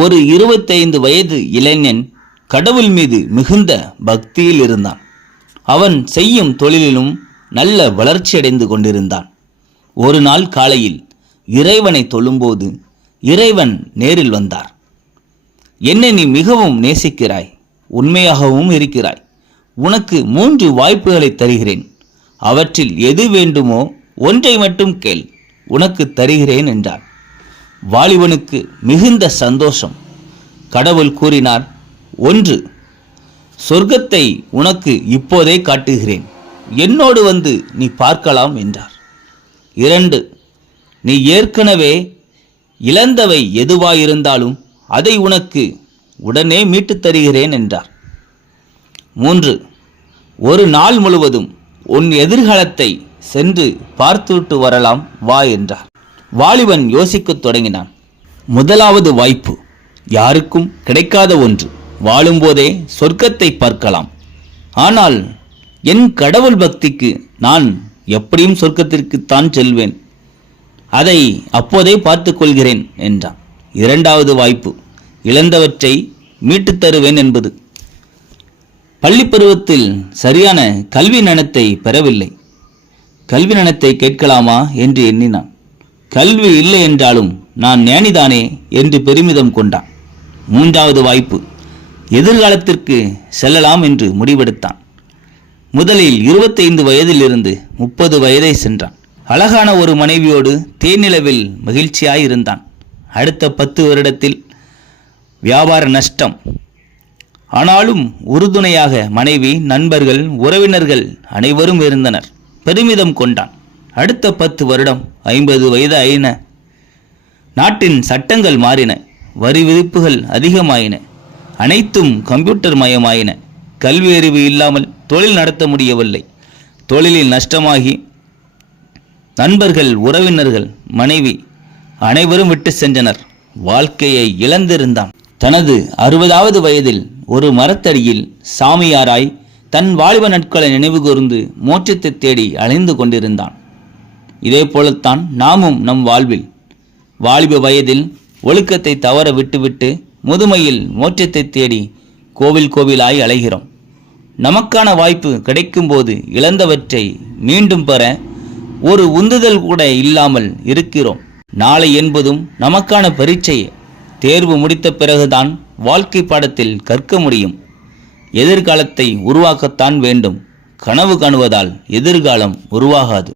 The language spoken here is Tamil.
ஒரு 25 வயது இளைஞன் கடவுள் மீது மிகுந்த பக்தியில் இருந்தான். அவன் செய்யும் தொழிலிலும் நல்ல வளர்ச்சியடைந்து கொண்டிருந்தான். ஒரு நாள் காலையில் இறைவனை தொழும்போது இறைவன் நேரில் வந்தார். என்னை நீ மிகவும் நேசிக்கிறாய், உண்மையாகவும் இருக்கிறாய். உனக்கு 3 வாய்ப்புகளை தருகிறேன். அவற்றில் எது வேண்டுமோ ஒன்றை மட்டும் கேள், உனக்கு தருகிறேன் என்றார். வாலிபனுக்கு மிகுந்த சந்தோஷம். கடவுள் கூறினார், 1, சொர்க்கத்தை உனக்கு இப்போதே காட்டுகிறேன், என்னோடு வந்து நீ பார்க்கலாம் என்றார். 2, நீ ஏற்கனவே இழந்தவை எதுவாயிருந்தாலும் அதை உனக்கு உடனே மீட்டுத் தருகிறேன் என்றார். 3, ஒரு நாள் முழுவதும் உன் எதிர்காலத்தை சென்று பார்த்துவிட்டு வரலாம் வா என்றார். வாலிபன் யோசிக்கத் தொடங்கினான். முதலாவது வாய்ப்பு யாருக்கும் கிடைக்காத ஒன்று. வாழும்போதே சொர்க்கத்தை பார்க்கலாம். ஆனால் என் கடவுள் பக்திக்கு நான் எப்படியும் சொர்க்கத்திற்குத்தான் செல்வேன். அதை அப்போதே பார்த்துக் கொள்கிறேன் என்றான். 2வது வாய்ப்பு இழந்தவற்றை மீட்டுத் தருவேன் என்பது. பள்ளி பருவத்தில் சரியான கல்வி ஞானத்தை பெறவில்லை. கல்வி ஞானத்தை கேட்கலாமா என்று எண்ணினான். கல்வி இல்லை என்றாலும் நான் ஞானிதானே என்று பெருமிதம் கொண்டான். 3வது வாய்ப்பு எதிர்காலத்திற்கு செல்லலாம் என்று முடிவெடுத்தான். முதலில் 25 வயதிலிருந்து 30 வயதை சென்றான். அழகான ஒரு மனைவியோடு தேனிலவில் மகிழ்ச்சியாயிருந்தான். அடுத்த 10 வருடத்தில் வியாபார நஷ்டம். ஆனாலும் உறுதுணையாக மனைவி, நண்பர்கள், உறவினர்கள் அனைவரும் இருந்தனர். பெருமிதம் கொண்டான். அடுத்த 10 வருடம் 50 வயது ஆயின. நாட்டின் சட்டங்கள் மாறின. வரி விதிப்புகள் அதிகமாயின. அனைத்தும் கம்ப்யூட்டர் மயமாயின. கல்வி அறிவு இல்லாமல் தொழில் நடத்த முடியவில்லை. தொழிலில் நஷ்டமாகி நண்பர்கள், உறவினர்கள், மனைவி அனைவரும் விட்டு சென்றனர். வாழ்க்கையை இழந்திருந்தான். தனது 60வது வயதில் ஒரு மரத்தடியில் சாமியாராய் தன் வாலிப நாட்களை நினைவு கூர்ந்து மோட்சத்தை தேடி அலைந்து கொண்டிருந்தான். இதே போலத்தான் நாமும் நம் வாழ்வில் வாலிப வயதில் ஒழுக்கத்தை தவற விட்டுவிட்டு முதுமையில் மோட்சத்தை தேடி கோவில் கோவிலாய் அலைகிறோம். நமக்கான வாய்ப்பு கிடைக்கும்போது இழந்தவற்றை மீண்டும் பெற ஒரு உந்துதல் கூட இல்லாமல் இருக்கிறோம். நாளை என்பதும் நமக்கான பரீட்சை. தேர்வு முடித்த பிறகுதான் வாழ்க்கை பாடத்தில் கற்க முடியும். எதிர்காலத்தை உருவாக்கத்தான் வேண்டும். கனவு காணுவதால் எதிர்காலம் உருவாகாது.